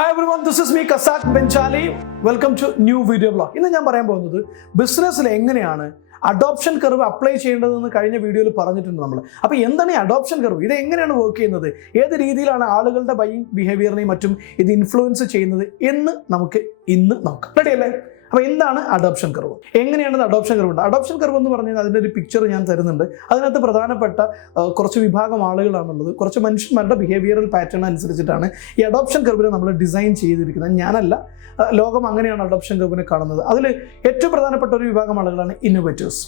Hi everyone, this is me Casac Benjali. Welcome to new video blog. ഇന്ന് ഞാൻ പറയാൻ പോകുന്നത് ബിസിനസ്സിൽ എങ്ങനെയാണ് അഡോപ്ഷൻ കർവ് അപ്ലൈ ചെയ്യേണ്ടതെന്ന് കഴിഞ്ഞ വീഡിയോയിൽ പറഞ്ഞിട്ടുണ്ട് നമ്മൾ. അപ്പോൾ എന്താണ് ഈ അഡോപ്ഷൻ കർവ്? ഇത് എങ്ങനെയാണ് വർക്ക് ചെയ്യുന്നത്? ഏത് രീതിയിലാണ് ആളുകളുടെ ബൈയിങ് ബിഹേവിയറിനെയും മറ്റും ഇത് ഇൻഫ്ലുവൻസ് ചെയ്യുന്നത് എന്ന് നമുക്ക് ഇന്ന് നോക്കാം. റെഡി അല്ലേ? അപ്പോൾ എന്താണ് അഡോപ്ഷൻ കർവ്? എങ്ങനെയാണ് അഡോപ്ഷൻ കർവ് ഉണ്ട്? അഡോപ്ഷൻ കർവ് എന്ന് പറഞ്ഞാൽ അതിൻ്റെ ഒരു പിക്ചർ ഞാൻ തരുന്നുണ്ട്. അതിനകത്ത് പ്രധാനപ്പെട്ട കുറച്ച് വിഭാഗം ആളുകളാണുള്ളത്. കുറച്ച് മനുഷ്യന്മാരുടെ ബിഹേവിയറൽ പാറ്റേൺ അനുസരിച്ചിട്ടാണ് ഈ അഡോപ്ഷൻ കർവിനെ നമ്മൾ ഡിസൈൻ ചെയ്തിരിക്കുന്നത്. ഞാനല്ല, ലോകം അങ്ങനെയാണ് അഡോപ്ഷൻ കർവിനെ കാണുന്നത്. അതിൽ ഏറ്റവും പ്രധാനപ്പെട്ട ഒരു വിഭാഗം ആളുകളാണ് ഇന്നോവേറ്റേഴ്സ്.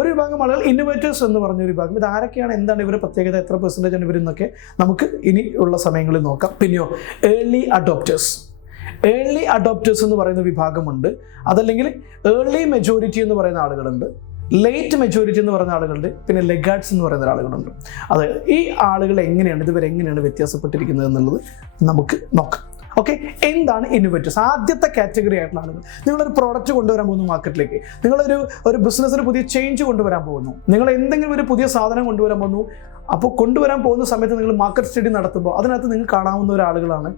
ഒരു വിഭാഗം ആളുകൾ ഇന്നോവേറ്റേഴ്സ് എന്ന് പറഞ്ഞൊരു വിഭാഗം. ഇത് ആരൊക്കെയാണ്, എന്താണ് ഇവരുടെ പ്രത്യേകത, എത്ര പെർസെൻറ്റേജ് ആണ് ഇവരെന്നൊക്കെ നമുക്ക് ഇനി ഉള്ള സമയങ്ങളിൽ നോക്കാം. പിന്നെയോ ഏർലി അഡോപ്റ്റേഴ്സ്. ഏർലി അഡോപ്റ്റേഴ്സ് എന്ന് പറയുന്ന വിഭാഗമുണ്ട്. അതല്ലെങ്കിൽ ഏർലി മെജോറിറ്റി എന്ന് പറയുന്ന ആളുകളുണ്ട്, ലേറ്റ് മെജോറിറ്റി എന്ന് പറയുന്ന ആളുകളുണ്ട്, പിന്നെ ലെഗാർഡ്സ് എന്ന് പറയുന്ന ആളുകളുണ്ട്. അത് ഈ ആളുകൾ എങ്ങനെയാണ്, ഇതുവരെ എങ്ങനെയാണ് വ്യത്യാസപ്പെട്ടിരിക്കുന്നത് എന്നുള്ളത് നമുക്ക് നോക്കാം. ഓക്കെ, എന്താണ് ഇന്നോവേറ്റേഴ്സ്? ആദ്യത്തെ കാറ്റഗറി ആയിട്ടുള്ള ആളുകൾ. നിങ്ങളൊരു പ്രോഡക്റ്റ് കൊണ്ടുവരാൻ പോകുന്നു മാർക്കറ്റിലേക്ക്, നിങ്ങളൊരു ബിസിനസ്സിന് പുതിയ ചേഞ്ച് കൊണ്ടുവരാൻ പോകുന്നു, നിങ്ങൾ എന്തെങ്കിലും ഒരു പുതിയ സാധനം കൊണ്ടുവരാൻ പോകുന്നു. അപ്പോൾ കൊണ്ടുവരാൻ പോകുന്ന സമയത്ത് നിങ്ങൾ മാർക്കറ്റ് സ്റ്റഡി നടത്തുമ്പോൾ അതിനകത്ത് നിങ്ങൾക്ക് കാണാവുന്ന ഒരാളുകളാണ്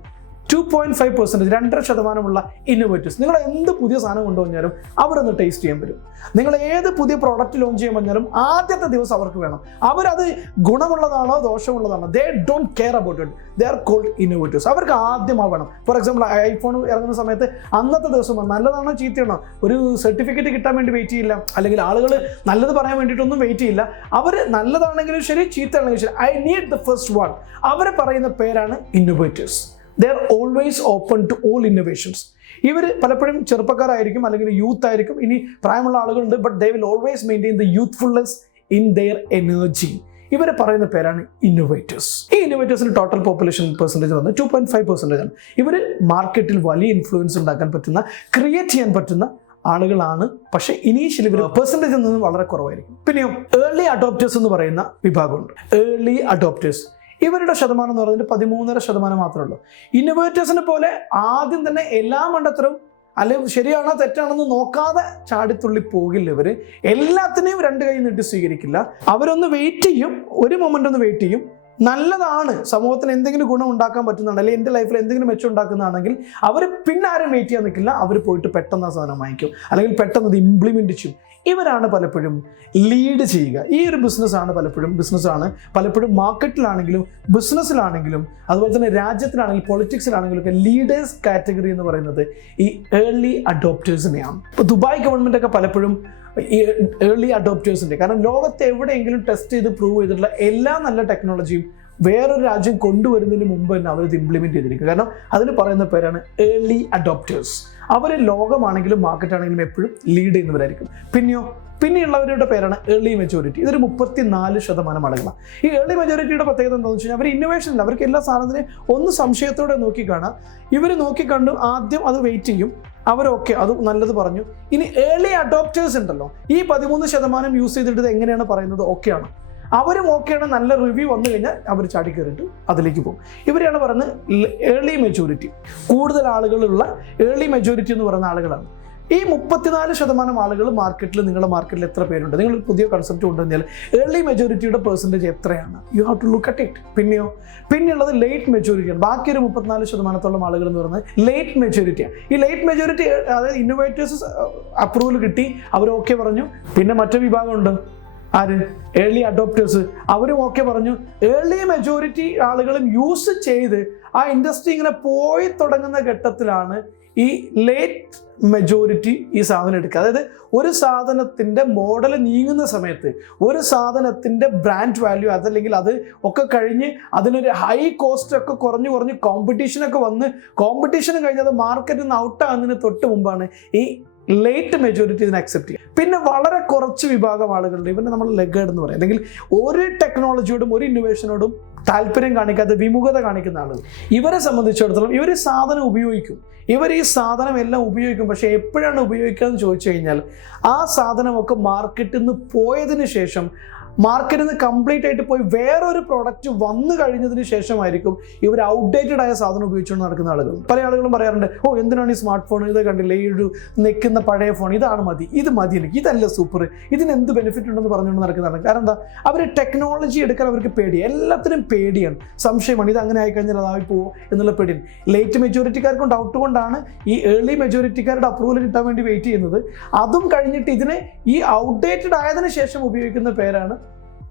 2.5%, 2.5% ഇന്നോവേറ്റേഴ്സ്. നിങ്ങൾ എന്ത് പുതിയ സാധനം കൊണ്ടുവന്നാലും അവരൊന്ന് ടേസ്റ്റ് ചെയ്യാൻ വരും. നിങ്ങൾ ഏത് പുതിയ പ്രോഡക്റ്റ് ലോഞ്ച് ചെയ്യാൻ പറഞ്ഞാലും ആദ്യത്തെ ദിവസം അവർക്ക് വേണം. അവരത് ഗുണമുള്ളതാണോ ദോഷമുള്ളതാണോ, they don't care about it. They are called innovators. അവർക്ക് ആദ്യം വേണം. ഫോർ എക്സാമ്പിൾ, ഐഫോൺ ഇറങ്ങുന്ന സമയത്ത് അന്നത്തെ ദിവസം നല്ലതാണോ ചീത്തയാണോ ഒരു സർട്ടിഫിക്കറ്റ് കിട്ടാൻ വേണ്ടി വെയിറ്റ് ചെയ്യില്ല, അല്ലെങ്കിൽ ആളുകൾ നല്ലത് പറയാൻ വേണ്ടിയിട്ടൊന്നും വെയിറ്റ് ചെയ്യില്ല. അവർ നല്ലതാണെങ്കിലും ശരി, ചീത്തയാണെങ്കിലും ശരി, I need the first one. അവരെ പറയുന്ന പേരാണ് innovators. They are always open to all innovations. ഇവർ പലപ്പോഴും ചെറുപ്പക്കാരായിരിക്കും, അല്ലെങ്കിൽ യൂത്ത് ആയിരിക്കും, ഇനി പ്രായമുള്ള ആളുകളുണ്ട്, but they will always maintain the youthfulness in there energy. ഇവരെ പറയുന്ന പേരാണ് ഇന്നോവേറ്റേഴ്സ്. ഈ ഇന്നോവേറ്റേഴ്സിന് ടോട്ടൽ പോപ്പുലേഷൻ പെർസെൻറ്റേജ് വന്ന് 2.5% ആണ്. ഇവർ മാർക്കറ്റിൽ വലിയ ഇൻഫ്ലുവൻസ് ഉണ്ടാക്കാൻ പറ്റുന്ന, ക്രിയേറ്റ് ചെയ്യാൻ പറ്റുന്ന ആളുകളാണ്. പക്ഷേ ഇനീഷ്യലി ഇവർ പെർസെൻറ്റേജിൽ നിന്ന് വളരെ കുറവായിരിക്കും. പിന്നെയോ ഏർലി അഡോപ്റ്റേഴ്സ് എന്ന് പറയുന്ന വിഭാഗമുണ്ട്. ഏർലി അഡോപ്റ്റേഴ്സ് ഇവരുടെ ശതമാനം എന്ന് പറയുന്നത് 13.5% മാത്രമേ ഉള്ളൂ. ഇന്നോവേറ്റേഴ്സിനെ പോലെ ആദ്യം തന്നെ എല്ലാ മണ്ടത്തരവും അല്ലെങ്കിൽ ശരിയാണോ തെറ്റാണെന്ന് നോക്കാതെ ചാടിത്തുള്ളി പോകില്ല. ഇവർ എല്ലാത്തിനെയും രണ്ട് കൈ നീട്ടി സ്വീകരിക്കില്ല. അവരൊന്ന് വെയിറ്റ് ചെയ്യും, ഒരു മൊമെന്റ് ഒന്ന് വെയിറ്റ് ചെയ്യും. നല്ലതാണ്, സമൂഹത്തിന് എന്തെങ്കിലും ഗുണം ഉണ്ടാക്കാൻ പറ്റുന്നതാണ്, അല്ലെങ്കിൽ എൻ്റെ ലൈഫിൽ എന്തെങ്കിലും മെച്ചം ഉണ്ടാക്കുന്നതാണെങ്കിൽ അവർ പിന്നെ ആരും വെയിറ്റ് ചെയ്യാൻ നിൽക്കില്ല. അവർ പോയിട്ട് പെട്ടെന്ന് ആ സാധനം വാങ്ങിക്കും, അല്ലെങ്കിൽ പെട്ടെന്ന് അത് ഇംപ്ലിമെൻറ്റ് ചെയ്യും. ഇവരാണ് പലപ്പോഴും ലീഡ് ചെയ്യുക. ഈ ഒരു ബിസിനസ്സാണ് പലപ്പോഴും മാർക്കറ്റിലാണെങ്കിലും ബിസിനസ്സിലാണെങ്കിലും അതുപോലെ തന്നെ രാജ്യത്തിലാണെങ്കിലും പൊളിറ്റിക്സിലാണെങ്കിലും ഒക്കെ ലീഡേഴ്സ് കാറ്റഗറി എന്ന് പറയുന്നത് ഈ ഏർലി അഡോപ്റ്റേഴ്സിനെയാണ്. ഇപ്പോൾ ദുബായ് ഗവൺമെൻറ് ഒക്കെ പലപ്പോഴും ഈ ഏർലി അഡോപ്റ്റേഴ്സിൻ്റെ, കാരണം ലോകത്ത് എവിടെയെങ്കിലും ടെസ്റ്റ് ചെയ്ത് പ്രൂവ് ചെയ്തിട്ടുള്ള എല്ലാ നല്ല ടെക്നോളജിയും വേറൊരു രാജ്യം കൊണ്ടുവരുന്നതിന് മുമ്പ് തന്നെ അവരത് ഇംപ്ലിമെൻറ്റ് ചെയ്തിരിക്കും. കാരണം അതിന് പറയുന്ന പേരാണ് ഏർലി അഡോപ്റ്റേഴ്സ്. അവർ ലോകമാണെങ്കിലും മാർക്കറ്റാണെങ്കിലും എപ്പോഴും ലീഡ് ചെയ്യുന്നവരായിരിക്കും. പിന്നെയുള്ളവരുടെ പേരാണ് ഏർലി മെജോറിറ്റി. ഇതൊരു 34% ആളുകളാണ്. ഈ ഏർലി മെജോറിറ്റിയുടെ പ്രത്യേകത എന്താണെന്ന് വെച്ച് കഴിഞ്ഞാൽ അവർ ഇന്നോവേഷൻ ഇല്ല. അവർക്ക് എല്ലാ സാധനത്തിനെയും ഒന്ന് സംശയത്തോടെ നോക്കിക്കാണാം. ഇവർ നോക്കിക്കണ്ടു ആദ്യം അത് വെയിറ്റ് ചെയ്യും. അവരൊക്കെ അത് നല്ലത് പറഞ്ഞു. ഇനി ഏർലി അഡോപ്റ്റേഴ്സ് ഉണ്ടല്ലോ, ഈ 13% യൂസ് ചെയ്തിട്ട് ഇത് എങ്ങനെയാണ് പറയുന്നത്, ഓക്കെയാണ്, അവരും ഓക്കെയാണ്, നല്ല റിവ്യൂ വന്നു കഴിഞ്ഞാൽ അവർ ചാടി കയറിയിട്ട് അതിലേക്ക് പോകും. ഇവരെയാണ് പറയുന്നത് ഏർലി മെജോറിറ്റി. കൂടുതൽ ആളുകളുള്ള ഏർലി മെജോറിറ്റി എന്ന് പറയുന്ന ആളുകളാണ്. ഈ 34% ആളുകൾ നിങ്ങളുടെ മാർക്കറ്റിൽ എത്ര പേരുണ്ട്? നിങ്ങൾ പുതിയ കൺസെപ്റ്റ് കൊണ്ടുവന്നാൽ ഏർലി മെജോറിറ്റിയുടെ പെർസെൻറ്റേജ് എത്രയാണ്? You have to look at it. പിന്നെയുള്ളത് ലേറ്റ് മെജോറിറ്റിയാണ്. ബാക്കി ഒരു 34% ആളുകൾ എന്ന് പറയുന്നത് ലേറ്റ് മെജോറിറ്റിയാണ്. ഈ ലേറ്റ് മെജോറിറ്റി, അതായത് ഇന്നോവേറ്റേഴ്സ് അപ്രൂവൽ കിട്ടി, അവർ ഓക്കെ പറഞ്ഞു. പിന്നെ മറ്റൊരു വിഭാഗമുണ്ട്, ആര്? Early adopters. അവരും ഓക്കെ പറഞ്ഞു. ഏർലി മെജോറിറ്റി ആളുകളും യൂസ് ചെയ്ത് ആ ഇൻഡസ്ട്രി ഇങ്ങനെ പോയി തുടങ്ങുന്ന ഘട്ടത്തിലാണ് ഈ ലേറ്റ് മെജോറിറ്റി ഈ സാധനം എടുക്കുക. അതായത് ഒരു സാധനത്തിൻ്റെ മോഡൽ നീങ്ങുന്ന സമയത്ത്, ഒരു സാധനത്തിൻ്റെ ബ്രാൻഡ് വാല്യൂ അതല്ലെങ്കിൽ അത് ഒക്കെ കഴിഞ്ഞ് അതിനൊരു ഹൈ കോസ്റ്റ് ഒക്കെ കുറഞ്ഞ് കോമ്പറ്റീഷനൊക്കെ വന്ന് കോമ്പറ്റീഷനും കഴിഞ്ഞ് അത് മാർക്കറ്റിൽ നിന്ന് ഔട്ടാകുന്നതിന് തൊട്ട് മുമ്പാണ് ഈ ലേറ്റ് മെജോറിറ്റി ഇതിനെ അക്സെപ്റ്റ് ചെയ്യുക. പിന്നെ വളരെ കുറച്ച് വിഭാഗം ആളുകളുണ്ട്, ഇവരെ നമ്മൾ ലെഗേർഡ് എന്ന് പറയും, അല്ലെങ്കിൽ ഒരു ടെക്നോളജിയോടും ഒരു ഇന്നോവേഷനോടും താല്പര്യം കാണിക്കാത്ത, വിമുഖത കാണിക്കുന്ന ആളുകൾ. ഇവരെ സംബന്ധിച്ചിടത്തോളം ഇവർ ഈ സാധനം ഉപയോഗിക്കും, ഇവർ ഈ സാധനം എല്ലാം ഉപയോഗിക്കും. പക്ഷേ എപ്പോഴാണ് ഉപയോഗിക്കുക എന്ന് ചോദിച്ചു കഴിഞ്ഞാൽ ആ സാധനമൊക്കെ മാർക്കറ്റിൽ നിന്ന് പോയതിന് ശേഷം മാർക്കറ്റിൽ നിന്ന് കംപ്ലീറ്റ് ആയിട്ട് പോയി വേറൊരു പ്രോഡക്റ്റ് വന്നു കഴിഞ്ഞതിന് ശേഷമായിരിക്കും ഇവർ ഔട്ട്ഡേറ്റഡ് ആയ സാധനം ഉപയോഗിച്ചുകൊണ്ട് നടക്കുന്ന ആളുകളുണ്ട്. പല ആളുകളും പറയാറുണ്ട്, ഓ എന്തിനാണ് ഈ സ്മാർട്ട് ഫോൺ, ഇത് കണ്ടില്ലേ ഈ ഒരു നിൽക്കുന്ന പഴയ ഫോൺ, ഇതാണ് മതി, ഇത് മതി എനിക്ക്, ഇതല്ല സൂപ്പർ, ഇതിന് എന്ത് ബെനിഫിറ്റ് ഉണ്ടെന്ന് പറഞ്ഞുകൊണ്ട് നടക്കുന്നതാണ്. കാരണം എന്താ, അവർ ടെക്നോളജി എടുക്കാൻ അവർക്ക് പേടിയാണ്, എല്ലാത്തിനും പേടിയാണ്, സംശയമാണ്, ഇത് അങ്ങനെ ആയിക്കഴിഞ്ഞാൽ അതായി പോകുമോ എന്നുള്ള പേടിയാണ്. ലേറ്റ് മെജോറിറ്റിക്കാർക്കും ഡൗട്ട് കൊണ്ടാണ് ഈ ഏർലി മെജോറിറ്റിക്കാരുടെ അപ്രൂവൽ കിട്ടാൻ വേണ്ടി വെയിറ്റ് ചെയ്യുന്നത്. അതും കഴിഞ്ഞിട്ട് ഇതിനെ ഈ ഔട്ട്ഡേറ്റഡ് ആയതിനു ശേഷം ഉപയോഗിക്കുന്ന പേരാണ്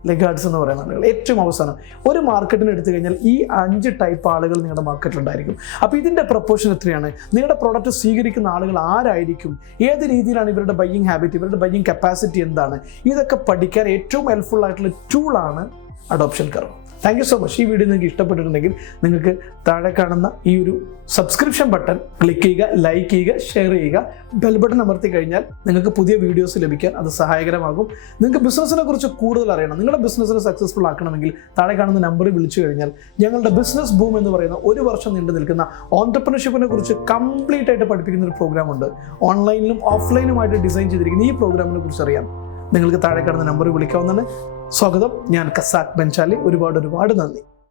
ലെഗാർഡ്സ് എന്ന് പറയുന്ന ആളുകൾ. ഏറ്റവും അവസാനം ഒരു മാർക്കറ്റിന് എടുത്തു കഴിഞ്ഞാൽ ഈ 5 ടൈപ്പ് ആളുകൾ നിങ്ങളുടെ മാർക്കറ്റിലുണ്ടായിരിക്കും. അപ്പോൾ ഇതിൻ്റെ പ്രൊപ്പോർഷൻ എത്രയാണ്, നിങ്ങളുടെ പ്രോഡക്റ്റ് സ്വീകരിക്കുന്ന ആളുകൾ ആരായിരിക്കും, ഏത് രീതിയിലാണ് ഇവരുടെ ബയ്യിങ് ഹാബിറ്റ്, ഇവരുടെ ബയ്യിങ് കപ്പാസിറ്റി എന്താണ്, ഇതൊക്കെ പഠിക്കാൻ ഏറ്റവും ഹെൽപ്ഫുൾ ആയിട്ടുള്ള ടൂളാണ് adoption curve. Thank you so much. ഈ വീഡിയോ നിങ്ങൾക്ക് ഇഷ്ടപ്പെട്ടിട്ടുണ്ടെങ്കിൽ നിങ്ങൾക്ക് താഴെ കാണുന്ന ഈ ഒരു സബ്സ്ക്രിപ്ഷൻ ബട്ടൺ ക്ലിക്ക് ചെയ്യുക, ലൈക്ക് ചെയ്യുക, ഷെയർ ചെയ്യുക. ബെൽ ബട്ടൺ അമർത്തി കഴിഞ്ഞാൽ നിങ്ങൾക്ക് പുതിയ വീഡിയോസ് ലഭിക്കാൻ അത് സഹായകരമാകും. നിങ്ങൾക്ക് ബിസിനസ്സിനെ കുറിച്ച് കൂടുതൽ അറിയണം, നിങ്ങളുടെ ബിസിനസ്സിനെ സക്സസ്ഫുൾ ആക്കണമെങ്കിൽ താഴെ കാണുന്ന നമ്പറിൽ വിളിച്ചു കഴിഞ്ഞാൽ ഞങ്ങളുടെ ബിസിനസ് ബൂം എന്ന് പറയുന്ന 1 വർഷം നീണ്ടു നിൽക്കുന്ന ഓൺടർപ്രണർഷിപ്പിനെ കുറിച്ച് കംപ്ലീറ്റ് ആയിട്ട് പഠിപ്പിക്കുന്ന ഒരു പ്രോഗ്രാം ഉണ്ട്. ഓൺലൈനിലും ഓഫ്ലൈനുമായിട്ട് ഡിസൈൻ ചെയ്തിരിക്കുന്ന ഈ പ്രോഗ്രാമിനെ കുറിച്ച് അറിയാം നിങ്ങൾക്ക് താഴെ കാണുന്ന നമ്പറിൽ വിളിക്കാവുന്നതാണ്. സ്വാഗതം. ഞാൻ കസാക് ബെൻചാലി. ഒരുപാട് നന്ദി.